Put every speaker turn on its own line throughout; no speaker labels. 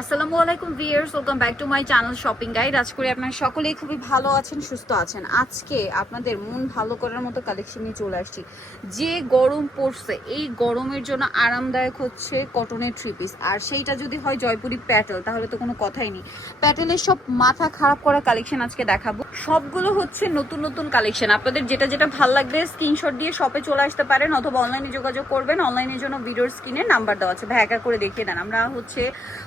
আসসালামু আলাইকুম viewers welcome back to my channel shopping guide আজ করে আপনারা সকলেই খুবই ভালো আছেন, সুস্থ আছেন। আজকে আপনাদের মন ভালো করার মতো কালেকশন নিয়ে চলে আসছি। যে গরম পড়ছে, এই গরমের জন্য আরামদায়ক হচ্ছে কটনের থ্রি পিস আর সেইটা যদি হয় জয়পুরি প্যাটেল, তাহলে তো কোনো কথাই নেই। প্যাটেলের সব মাথা খারাপ করা কালেকশন আজকে দেখাবো। সবগুলো হচ্ছে নতুন নতুন কালেকশন আপনাদের যেটা যেটা ভালো লাগবে স্ক্রিনশট দিয়ে শপে চলে আসতে পারেন অথবা অনলাইনে যোগাযোগ করবেন। অনলাইনের জন্য ভিডিওর স্ক্রিনে নাম্বার দেওয়া আছে। ভ্যাকার করে দেখিয়ে দেন। আমরা হচ্ছে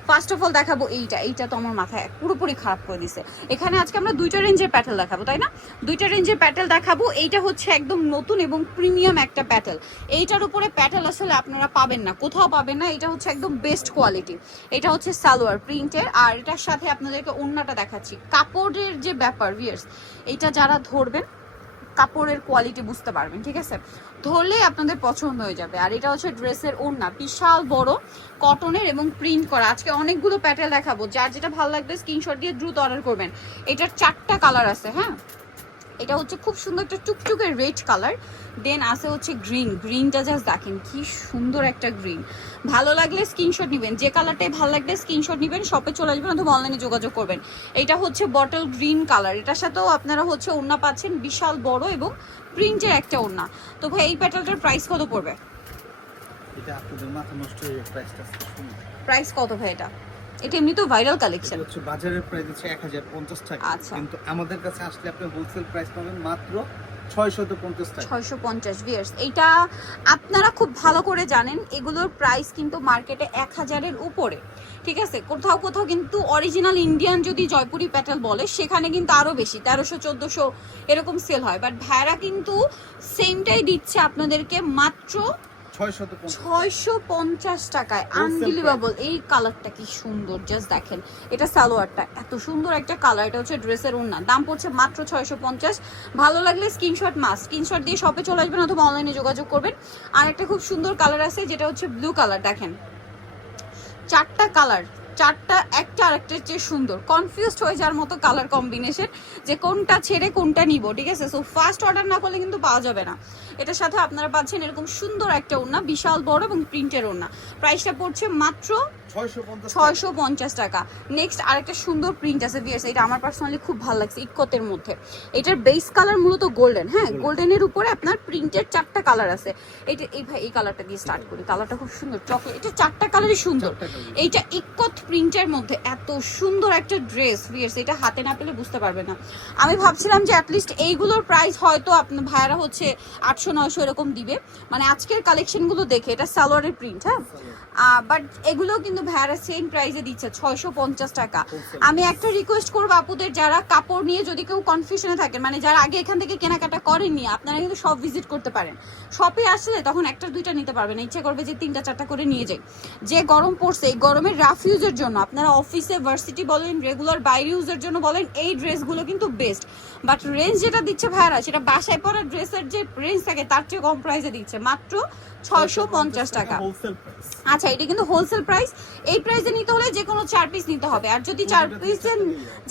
ফার্স্ট অফ অল দেখাবো এইটা। এইটা তো আমার মাথায় পুরোপুরি খারাপ করে দিছে। এখানে আজকে আমরা দুইটা রেঞ্জের প্যাটেল দেখাবো, তাই না? দুইটা রেঞ্জের প্যাটেল দেখাবো। এইটা হচ্ছে একদম নতুন এবং প্রিমিয়াম একটা প্যাটেল এইটার উপরে প্যাটেল আসলে আপনারা পাবেন না, কোথাও পাবেন না। এটা হচ্ছে একদম বেস্ট কোয়ালিটি এটা হচ্ছে সালোয়ার প্রিন্টের আর এটার সাথে আপনাদেরকে অন্যটা দেখাচ্ছি। কাপড়ের যে ব্যাপার ভিয়ার্স এটা যারা ধরবেন কাপড়ের কোয়ালিটি বুঝতে পারবেন, ঠিক আছে? ধরলেই আপনাদের পছন্দ হয়ে যাবে। আর এটা হচ্ছে ড্রেসের ওড়না, বিশাল বড় কটনের এবং প্রিন্ট করা। আজকে অনেকগুলো প্যাটার্ন দেখাবো। যার যেটা ভালো লাগবে স্ক্রিনশট দিয়ে দ্রুত অর্ডার করবেন। এটার চারটা কালার আছে হ্যাঁ? এটা হচ্ছে খুব সুন্দর একটা টুকটুকের রেড কালার। দেন আছে হচ্ছে গ্রিন। গ্রিনটা জাস্ট দেখেন কি সুন্দর একটা গ্রিন। ভালো লাগলে স্ক্রিনশট নেবেন। যে কালারটাই ভালো লাগলে স্ক্রিনশট নেবেন শপে চলে আসবেন অথবা অনলাইনে যোগাযোগ করবেন। এটা হচ্ছে বটল গ্রিন কালার এটার সাথেও আপনারা হচ্ছে ওড়না পাচ্ছেন বিশাল বড় এবং প্রিন্টের একটা ওড়না। তো ভাই এই প্যাটালটার প্রাইস কত পড়বে?
এটা আপনাদের মাথা নষ্ট হয়ে প্রাইসটা
প্রাইস কত ভাই এটা? এটা এমনিতেও ভাইরাল কালেকশন
হচ্ছে বাজারের প্রাইস হচ্ছে এক হাজার পঞ্চাশ টাকা।
আচ্ছা।
কিন্তু আমাদের কাছে আসলে আপনি হোলসেল প্রাইস পাবেন মাত্র ছয়শত পঞ্চাশ টাকা।
ছয়শো পঞ্চাশ ভিয়ার্স এইটা আপনারা খুব ভালো করে জানেন এগুলোর প্রাইস কিন্তু মার্কেটে এক হাজারের উপরে। ঠিক আছে? কোথাও কোথাও কিন্তু অরিজিনাল ইন্ডিয়ান যদি জয়পুরি প্যাটেল বলে সেখানে কিন্তু আরও বেশি তেরোশো চোদ্দোশো এরকম সেল হয়। বাট ভ্যারা কিন্তু সেমটাই দিচ্ছে আপনাদেরকে মাত্র ছয়শো পঞ্চাশ। টাকায় আনবিলিভেবল এই কালারটা কি সুন্দর জাস্ট দেখেন। এটা সালোয়ারটা এত সুন্দর একটা কালার এটা হচ্ছে ড্রেসের ওড়না। দাম পড়ছে মাত্র ছয়শো পঞ্চাশ। ভালো লাগলে স্ক্রিনশট মাস স্ক্রিনশট দিয়ে শপে চলে আসবেন অথবা অনলাইনে যোগাযোগ করবেন। আর একটা খুব সুন্দর কালার আছে যেটা হচ্ছে ব্লু কালার দেখেন। চারটা কালার চারটা একটা আরেকটার চেয়ে সুন্দর। কনফিউজড হয়ে যাওয়ার মতো কালার কম্বিনেশন যে কোনটা ছেড়ে কোনটা নিব ঠিক আছে? সো ফার্স্ট অর্ডার না করলে কিন্তু পাওয়া যাবে না। এটার সাথে আপনারা পাচ্ছেন এরকম সুন্দর একটা ওড়না বিশাল বড় এবং প্রিন্টের ওড়না। প্রাইসটা পড়ছে মাত্র
ছয়শো পঞ্চাশ
টাকা। নেক্সট আরেকটা সুন্দর প্রিন্ট আছে বিয়ার্স। এটা আমার পার্সোনালি খুব ভালো লাগছে ইকতের মধ্যে। এটার বেস কালার মূলত গোল্ডেন হ্যাঁ? গোল্ডেনের উপরে আপনার প্রিন্টের চারটা কালার আছে। এটা এই ভাই এই কালারটা দিয়ে স্টার্ট করি। কালারটা খুব সুন্দর চকলেট এটা চারটা কালারই সুন্দর। এইটা ইকত প্রিন্টের মধ্যে এত সুন্দর একটা ড্রেস, বিয়ার্স, এটা হাতে না পেলে বুঝতে পারবে না। আমি ভাবছিলাম যে অ্যাটলিস্ট এইগুলোর প্রাইস হয়তো আপনার ভাইয়ারা হচ্ছে আটশো, নয়শো এরকম দিবে। মানে আজকের কালেকশনগুলো দেখে, এটা সালোয়ারের প্রিন্ট হ্যাঁ? বাট এগুলো কিন্তু ভাইয়ারা সেম প্রাইসে দিচ্ছে, ছয়শো পঞ্চাশ টাকা। আমি একটা রিকোয়েস্ট করব আপুদের, যারা কাপড় নিয়ে যদি কেউ কনফিউশনে থাকেন মানে যারা আগে এখান থেকে কেনাকাটা করেননি, আপনারা কিন্তু সব ভিজিট করতে পারেন। শপে আসলে তখন একটা, দুইটা নিতে পারবেন। ইচ্ছা করবে যে তিনটা, চারটা করে নিয়ে যাই। যে গরম পড়ছে, এই গরমের রাফ ইউজের জন্য। আপনারা অফিসে ভার্সিটি বলেন রেগুলার বাইরে ইউজের জন্য বলেন এই ড্রেসগুলো কিন্তু বেস্ট বাট রেঞ্জ যেটা দিচ্ছে ভাইয়ারা সেটা বাসায় পরা ড্রেসের যে রেঞ্জ থাকে তার চেয়ে কম প্রাইসে দিচ্ছে। মাত্র ছয়শো পঞ্চাশ টাকা। আচ্ছা এটা কিন্তু হোলসেল প্রাইস এই প্রাইসে নিতে হলে যে কোনো চার পিস নিতে হবে। আর যদি চার পিসের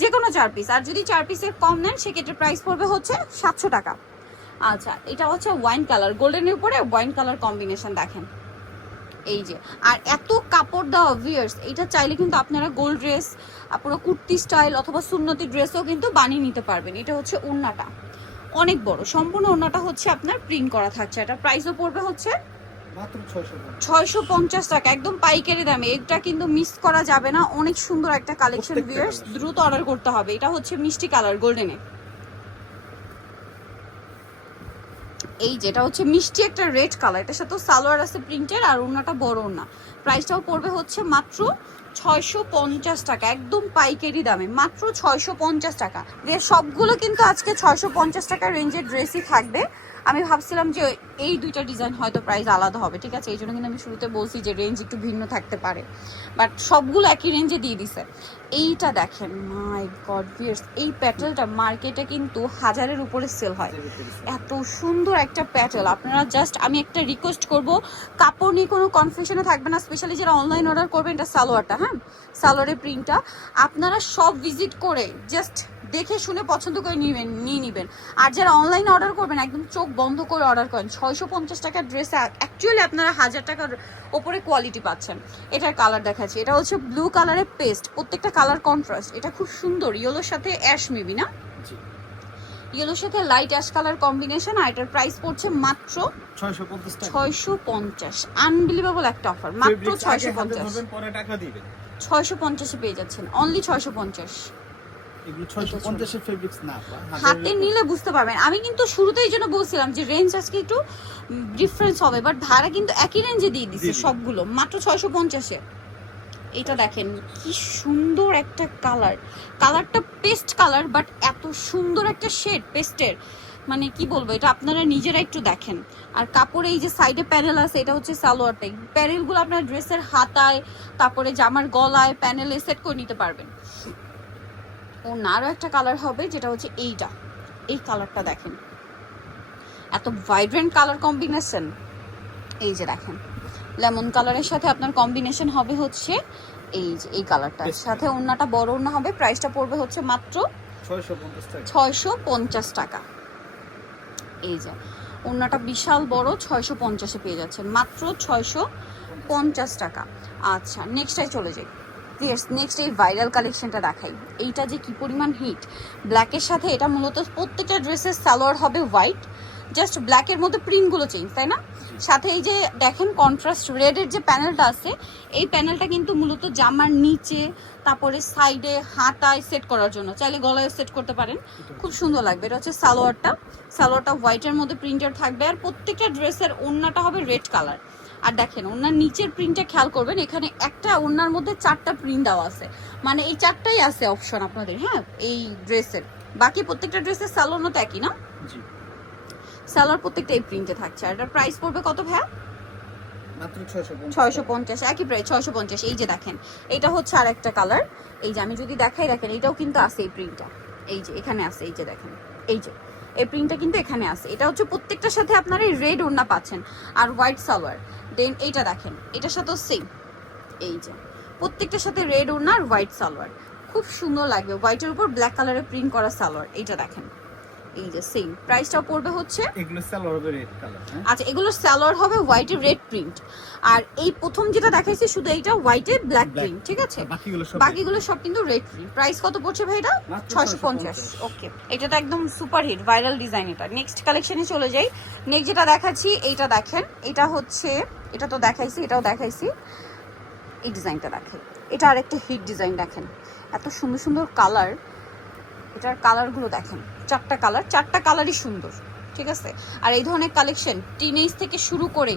যে কোনো চার পিস আর যদি চার পিসের কম নেন সেক্ষেত্রে প্রাইস পড়বে হচ্ছে সাতশো টাকা। আচ্ছা এটা হচ্ছে ওয়াইন কালার গোল্ডেনের উপরে ওয়াইন কালার কম্বিনেশন দেখেন। এই যে আর এত কাপড় দেওয়া ভিয়ার্স এটা চাইলে কিন্তু আপনারা গোল্ড ড্রেস পুরো কুর্তি স্টাইল অথবা সুন্নতি ড্রেসও কিন্তু বানিয়ে নিতে পারবেন। এটা হচ্ছে ওড়নাটা। অনেক বড় সম্পূর্ণ ওড়নাটা হচ্ছে আপনার প্রিন্ট করা থাকছে। এটা প্রাইসও পড়বে হচ্ছে
ছয়শো পঞ্চাশ
টাকা একদম পাইকারি দামে। এটা কিন্তু মিস করা যাবে না। অনেক সুন্দর একটা কালেকশন ভিউয়ার্স দ্রুত অর্ডার করতে হবে। এটা হচ্ছে মিষ্টি কালার গোল্ডেনে এই যেটা হচ্ছে মিষ্টি একটা রেড কালার। এটার সাথে সালোয়ার আছে প্রিন্টের আর ওনাটা বড় ওনা প্রাইসটাও পড়বে হচ্ছে মাত্র ছয়শো পঞ্চাশ টাকা, একদম পাইকারি দামে। মাত্র ছয়শো পঞ্চাশ টাকা। সবগুলো কিন্তু আজকে ছয়শো পঞ্চাশ টাকা রেঞ্জের ড্রেসই থাকবে। আমি ভাবছিলাম যে এই দুইটা ডিজাইন হয়তো প্রাইস আলাদা হবে, ঠিক আছে? এই জন্য কিন্তু আমি শুরুতে বলছি যে রেঞ্জ একটু ভিন্ন থাকতে পারে। বাট সবগুলো একই রেঞ্জে দিয়ে দিছে। এইটা দেখেন মাই গড ভিয়ার্স এই প্যাটেলটা মার্কেটে কিন্তু হাজারের উপরে সেল হয়। এত সুন্দর একটা প্যাটেল আপনারা জাস্ট আমি একটা রিকোয়েস্ট করব, কাপড় নিয়ে কোনো কনফিউশনে থাকবে না স্পেশালি যারা অনলাইন অর্ডার করবেন, এটা সালোয়ারটা হ্যাঁ? সালোয়ারের প্রিন্টটা আপনারা সব ভিজিট করে জাস্ট দেখে শুনে পছন্দ করে নিবেন, নিয়ে নিবেন। আর যারা অনলাইন অর্ডার করবেন, একদম চোখ বন্ধ করে অর্ডার করেন ছয়শো পঞ্চাশ টাকার ড্রেস অ্যাকচুয়ালি আপনারা হাজার টাকার ওপরে কোয়ালিটি পাচ্ছেন। এটার কালার দেখাচ্ছি। এটা হচ্ছে ব্লু কালারের পেস্ট প্রত্যেকটা কালার কন্ট্রাস্ট এটা খুব সুন্দর। ইয়েলোর সাথে অ্যাশ মেবি না? ইয়েলোর সাথে লাইট অ্যাশ কালার কম্বিনেশন আর এটার প্রাইস পড়ছে মাত্র
ছয়শো পঞ্চাশ
আনবিলিভেবল একটা অফার মাত্র ছয়শো পঞ্চাশ। ছয়শো পঞ্চাশে পেয়ে যাচ্ছেন। অনলি ছয়শো পঞ্চাশ।
এগুলো ছয়শো পঞ্চাশের ফেব্রিক্স না
হাতে নিলে বুঝতে পারবেন। আমি কিন্তু শুরুতেই জন্য বলছিলাম যে রেঞ্জ আজকে একটু ডিফারেন্স হবে বাট ভাড়া কিন্তু একই রেঞ্জে দিয়ে দিচ্ছে সবগুলো মাত্র ছয়শো পঞ্চাশে এটা দেখেন কি সুন্দর একটা কালার কালারটা পেস্ট কালার বাট এত সুন্দর একটা শেড পেস্টের মানে কি বলব এটা আপনারা নিজেরা একটু দেখেন। আর কাপড়ে এই যে সাইডে প্যানেল আছে এটা হচ্ছে সালোয়ারটাই প্যানেলগুলো আপনার ড্রেসের হাতায় তারপরে জামার গলায় প্যানেলে সেট করে নিতে পারবেন। ওর আরও একটা কালার হবে যেটা হচ্ছে এইটা। এই কালারটা দেখেন। এত ভাইব্রেন্ট কালার কম্বিনেশন এই যে দেখেন। লেমন কালারের সাথে আপনার কম্বিনেশন হবে হচ্ছে এই যে এই
কালারটার
সাথে ওড়নাটা বড় ওড়না হবে প্রাইসটা পড়বে হচ্ছে মাত্র
ছয়শো পঞ্চাশ টাকা।
এই যে ওড়নাটা বিশাল বড় ছয়শো পঞ্চাশে পেয়ে যাচ্ছেন। মাত্র ছয়শো পঞ্চাশ টাকা। আচ্ছা নেক্সটটাই চলে যাই। নেক্সট এই ভাইরাল কালেকশনটা দেখাই। এইটা যে কি পরিমাণ হিট ব্ল্যাকের সাথে এটা মূলত প্রত্যেকটা ড্রেসের সালোয়ার হবে হোয়াইট জাস্ট ব্ল্যাকের মধ্যে প্রিন্টগুলো চেঞ্জ তাই না? সাথে এই যে দেখেন কন্ট্রাস্ট রেডের যে প্যানেলটা আছে এই প্যানেলটা কিন্তু মূলত জামার নিচে তারপরে সাইডে হাতায় সেট করার জন্য। চাইলে গলায় সেট করতে পারেন। খুব সুন্দর লাগবে। এটা হচ্ছে সালোয়ারটা। সালোয়ারটা হোয়াইটের মধ্যে প্রিন্টের থাকবে। আর প্রত্যেকটা ড্রেসের ওড়নাটা হবে রেড কালার আর দেখেন ওনার নিচের প্রিন্টটা খেয়াল করবেন এখানে একটা ওনার মধ্যে চারটা প্রিন্ট দেওয়া আছে। মানে এই চারটাই আছে অপশন আপনাদের হ্যাঁ? এই ড্রেসের বাকি প্রত্যেকটা ড্রেসের সালোয়ারও তো একই না? প্রত্যেকটা এই প্রিন্টে থাকছে। আর এটার প্রাইস পড়বে কত ভাইয়া?
ছয়শো পঞ্চাশ।
একই প্রাইস ছয়শো পঞ্চাশ। এই যে দেখেন এটা হচ্ছে আর একটা কালার এই যে আমি যদি দেখাই দেখেন এটাও কিন্তু আছে এই প্রিন্টটা এই যে এখানে আছে এই যে দেখেন এই যে। এই প্রিন্টটা কিন্তু এখানে আছে। এটা হচ্ছে প্রত্যেকটার সাথে আপনারা রেড ওড়না পাচ্ছেন। আর হোয়াইট সালোয়ার। দেন, এইটা দেখেন। এটার সাথেও সেম এই যে, প্রত্যেকটার সাথে রেড ওড়না আর হোয়াইট সালোয়ার। খুব সুন্দর লাগবে। হোয়াইটের উপর ব্ল্যাক কালারের প্রিন্ট করা সালোয়ার। এইটা দেখেন। এই যে সেম প্রাইসটাও পড়বে হচ্ছে?
এগুলো সালোয়ার হবে রেড কালার হ্যাঁ?
আচ্ছা এগুলো সালোয়ার হবে হোয়াইটে রেড প্রিন্ট আর এই প্রথম যেটা দেখাইছি শুধু এইটা হোয়াইটে ব্ল্যাক প্রিন্ট ঠিক আছে?
বাকিগুলো সব
বাকিগুলো সব কিন্তু রেড প্রিন্ট প্রাইস কত পড়ছে ভাই এটা
মাত্র
ছয়শো পঞ্চাশ। ওকে এটা তো একদম সুপার হিট ভাইরাল ডিজাইন এটা। নেক্সট কালেকশনে চলে যাই। নেক্সট যেটা দেখাচ্ছি এইটা দেখেন। এটা হচ্ছে এটা তো দেখাইছি এটাও দেখাইছি। এই ডিজাইনটা দেখেন। এটা আরেকটা হিট ডিজাইন দেখেন। এত সুন্দর সুন্দর কালার এটার কালারগুলো দেখেন। চারটা কালার চারটা কালারই সুন্দর, ঠিক আছে? আর এই ধরনের কালেকশন টিনেজ থেকে শুরু করে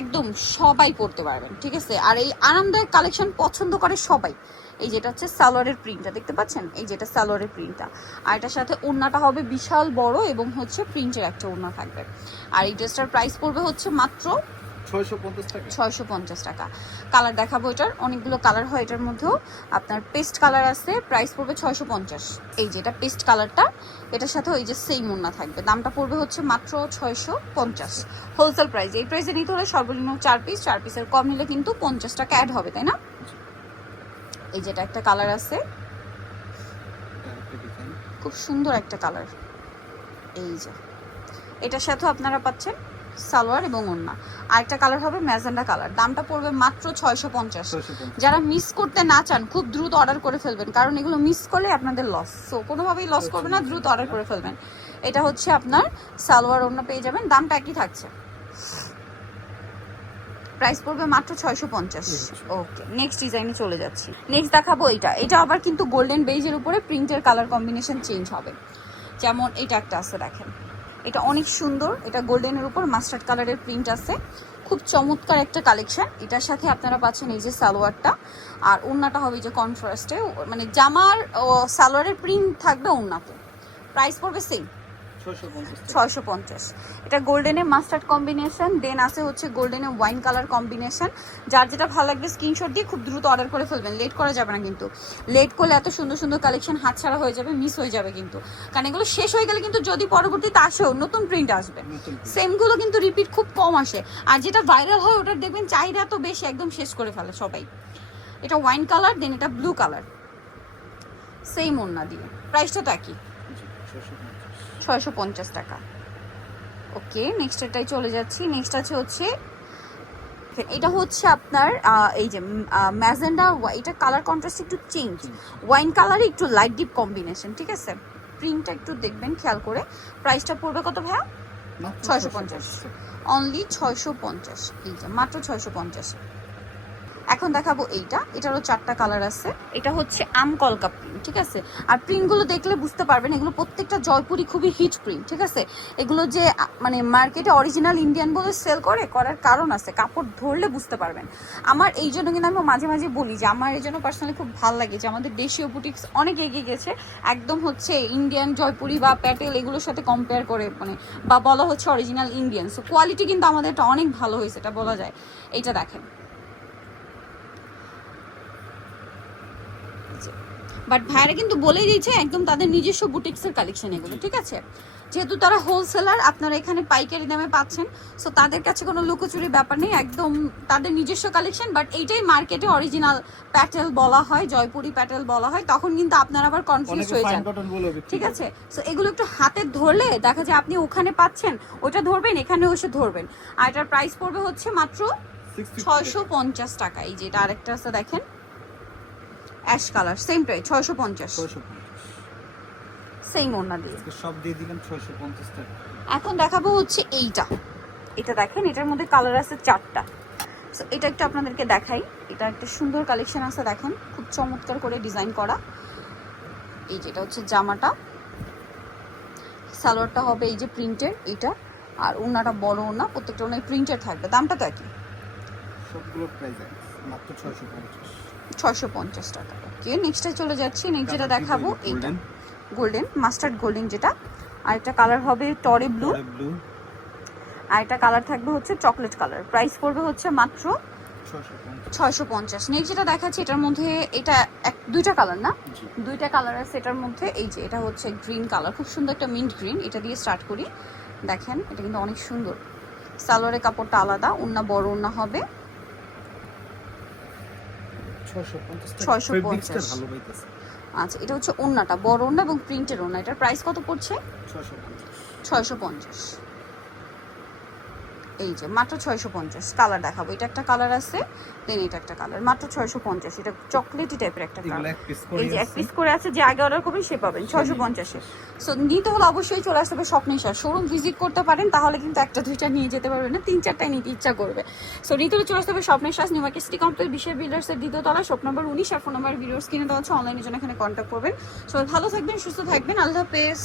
একদম সবাই পড়তে পারবেন, ঠিক আছে? আর এই আরামদায়ক কালেকশন পছন্দ করে সবাই, এই যেটা হচ্ছে সালোয়ারের প্রিন্টটা দেখতে পাচ্ছেন? এই যেটা সালোয়ারের প্রিন্টটা আর এটার সাথে ওড়নাটা হবে বিশাল বড় এবং হচ্ছে প্রিন্টের একটা ওড়না থাকবে। আর এই ড্রেসটার প্রাইস পড়বে হচ্ছে মাত্র
ছয়শো পঞ্চাশ টাকা?
কালার দেখাবো এটার। অনেকগুলো কালার হয় এটার মধ্যেও। আপনার পেস্ট কালার আছে প্রাইস পড়বে ছয়শো পঞ্চাশ। এই যে এটা পেস্ট কালারটা এটার সাথে ওই যে সেম ওড়না থাকবে। দামটা পড়বে হচ্ছে মাত্র ছয়শো পঞ্চাশ। হোলসেল প্রাইস এই প্রাইসে নিতে হলে সর্বনিম্ন চার পিস চার পিসের কম নিলে কিন্তু পঞ্চাশ টাকা অ্যাড হবে তাই না? এই যেটা একটা কালার আছে। খুব সুন্দর একটা কালার এই যে। এটার সাথেও আপনারা পাচ্ছেন সালোয়ার এবং ওড়না আরেকটা কালার হবে ম্যাজেন্ডা কালার দামটা পড়বে মাত্র ছয়শো পঞ্চাশ। যারা মিস করতে না চান খুব দ্রুত অর্ডার করে ফেলবেন। কারণ এগুলো মিস করলে আপনাদের লস সো কোনোভাবেই লস করবে না দ্রুত অর্ডার করে ফেলবেন। এটা হচ্ছে আপনার সালোয়ার ওড়না পেয়ে যাবেন। দামটা একই থাকছে। প্রাইস পড়বে মাত্র ছয়শো পঞ্চাশ। ওকে নেক্সট ডিজাইনে চলে যাচ্ছি। নেক্সট দেখাবো এইটা। এটা আবার কিন্তু গোল্ডেন বেজের উপরে প্রিন্টের কালার কম্বিনেশন চেঞ্জ হবে। যেমন এটা একটা আছে দেখেন। এটা অনেক সুন্দর। এটা গোল্ডেনের উপর মাস্টার্ড কালারের প্রিন্ট আছে। খুব চমৎকার একটা কালেকশন এটার সাথে আপনারা পাচ্ছেন এই যে সালোয়ারটা। আর ওড়নাটা হবে যে কন্ট্রাস্টে মানে জামার সালোয়ারের প্রিন্ট থাকবে ওড়নাতে। প্রাইস পড়বে সেম
ছয়শো পঞ্চাশ
এটা গোল্ডেনে মাস্টার্ড কম্বিনেশন দেন আছে হচ্ছে গোল্ডেনে ওয়াইন কালার কম্বিনেশন যার যেটা ভালো লাগবে স্ক্রিনশট দিয়ে খুব দ্রুত অর্ডার করে ফেলবেন। লেট করা যাবে না কিন্তু। লেট করলে এত সুন্দর সুন্দর কালেকশন হাতছাড়া হয়ে যাবে মিস হয়ে যাবে কিন্তু। কারণ এগুলো শেষ হয়ে গেলে কিন্তু যদি পরবর্তীতে আসেও নতুন প্রিন্ট আসবে। সেমগুলো কিন্তু রিপিট খুব কম আসে। আর যেটা ভাইরাল হয় ওটার দেখবেন চাহিদা তো বেশি একদম শেষ করে ফেলে সবাই। এটা ওয়াইন কালার দেন এটা ব্লু কালার সেম ওন্না দিয়ে। প্রাইসটা তা
জি ছয়শো পঞ্চাশ
ছয়শো পঞ্চাশ টাকা। ওকে নেক্সট এটাই চলে যাচ্ছি। নেক্সট আছে হচ্ছে এটা হচ্ছে আপনার এই যে ম্যাজেন্ডা এটা কালার কন্ট্রাস্ট একটু চেঞ্জ ওয়াইন কালারে একটু লাইট ডিপ কম্বিনেশন ঠিক আছে? প্রিন্টটা একটু দেখবেন খেয়াল করে। প্রাইসটা পড়বে কত ভাইয়া?
মাত্র
650 অনলি ছয়শো পঞ্চাশ। এই যে মাত্র ছয়শো পঞ্চাশ। এখন দেখাবো এইটা। এটারও চারটা কালার আছে। এটা হচ্ছে আম কলকা প্রিন্ট ঠিক আছে? আর প্রিন্টগুলো দেখলে বুঝতে পারবেন, এগুলো প্রত্যেকটা জয়পুরি খুবই হিট প্রিন্ট ঠিক আছে? এগুলো যে মানে মার্কেটে অরিজিনাল ইন্ডিয়ান বলে সেল করে, করার কারণ আছে, কাপড় ধরলে বুঝতে পারবেন। আমার এই জন্য কিন্তু আমি মাঝে মাঝে বলি যে, আমার এই জন্য পার্সোনালি খুব ভালো লাগে যে, আমাদের দেশীয় বুটিক্স অনেক এগিয়ে গেছে। একদম হচ্ছে ইন্ডিয়ান জয়পুরি বা প্যাটেল এগুলোর সাথে কম্পেয়ার করে মানে বা বলা হচ্ছে অরিজিনাল ইন্ডিয়ান সো কোয়ালিটি কিন্তু আমাদের এটা অনেক ভালো হয়েছে, এটা বলা যায়। এইটা দেখেন। বাট ভাইরা কিন্তু বলেই দিয়েছে একদম তাদের নিজস্ব বুটিক্সের কালেকশন এগুলো ঠিক আছে? যেহেতু তারা হোলসেলার আপনারা এখানে পাইকারি দামে পাচ্ছেন সো তাদের কাছে কোনো লুকোচুরি ব্যাপার নেই একদম তাদের নিজস্ব কালেকশন বাট এইটাই মার্কেটে অরিজিনাল প্যাটেল বলা হয় জয়পুরি প্যাটেল বলা হয় তখন কিন্তু আপনারা আবার কনফিউজ হয়ে যান। ঠিক আছে? সো এগুলো একটু হাতে ধরলে দেখা যায় আপনি ওখানে পাচ্ছেন ওটা ধরবেন এখানে এসে ধরবেন। আর এটার প্রাইস পড়বে হচ্ছে মাত্র ছয়শো পঞ্চাশ টাকা এই যে এটা আরেকটা আছে দেখেন। অ্যাশ কালার সেম প্রাইস ছয়শো পঞ্চাশ।
650
সেম ওনা দিয়ে।
সব দিয়ে দিলাম 650 টাকা।
এখন দেখাবো হচ্ছে এইটা। এটা দেখেন এটার মধ্যে কালার আছে চারটা। সো এটা একটু আপনাদেরকে দেখাই। এটা একটা সুন্দর কালেকশন আছে দেখেন খুব চমৎকার করে ডিজাইন করা। এই যে এটা হচ্ছে জামাটা। সালোয়ারটা হবে এই যে প্রিন্টের এটা। আর ওনাটা বড় ওনা প্রত্যেকটা ওনায় প্রিন্টের থাকবে। দামটা তো একই।
সবগুলো প্রাইস মাত্র 650
ছয়শো পঞ্চাশ টাকা। ওকে নেক্সটে চলে যাচ্ছি নেক্সট যেটা দেখাবো এইটা।
গোল্ডেন
মাস্টার্ড গোল্ডেন যেটা। আর একটা কালার হবে টরে ব্লু আর একটা কালার থাকবে হচ্ছে চকলেট কালার প্রাইস পড়বে হচ্ছে মাত্র
650
ছয়শো পঞ্চাশ। নেক্সট যেটা দেখাচ্ছি এটার মধ্যে এটা এক দুইটা কালার না? দুইটা কালার আছে এটার মধ্যে। এই যে এটা হচ্ছে গ্রিন কালার খুব সুন্দর একটা মিন্ট গ্রিন এটা দিয়ে স্টার্ট করি। দেখেন এটা কিন্তু অনেক সুন্দর। সালোয়ারের কাপড়টা আলাদা ওন্না বড় ওন্না হবে।
650
650
ফেব্রিক্সটা ভালো
আচ্ছা এটা হচ্ছে ওন্নাটা বড় ওন্না এবং প্রিন্টের ওন্না এটার প্রাইস কত পড়ছে? ছয়শো পঞ্চাশ। এই যে মাত্র ছয়শো পঞ্চাশ। কালার দেখাবো। এটা একটা কালার আছে দেন এটা একটা কালার মাত্র ছয়শো পঞ্চাশ। এটা চকলেটি টাইপের একটা কালার
করে
এই যে এক পিস করে আছে যে আগে অর্ডার করবেন সে পাবেন। ছয়শো পঞ্চাশে। সো নিতে হলে অবশ্যই চলে আসতে হবে স্বপ্নের সার শোরুম ভিজিট করতে পারেন তাহলে কিন্তু একটা দুইটা নিয়ে যেতে পারবেন না। তিন চারটায় নিতে ইচ্ছা করবে। সো নিতে হলে চলে আসতে হবে স্বপ্নের শ্বাস নিউ মার্কেট সিটি কমপ্লেক্স বিশেষ বিল্ডার্সের দ্বিতীয় তলা শপ নম্বর উনিশ আর ফোন নম্বর ভিডিওস কিনে দেওয়া হচ্ছে অনলাইনের জন্য এখানে কন্ট্যাক্ট করবেন। সবাই ভালো থাকবেন সুস্থ থাকবেন। আল্লাহ হাফেজ।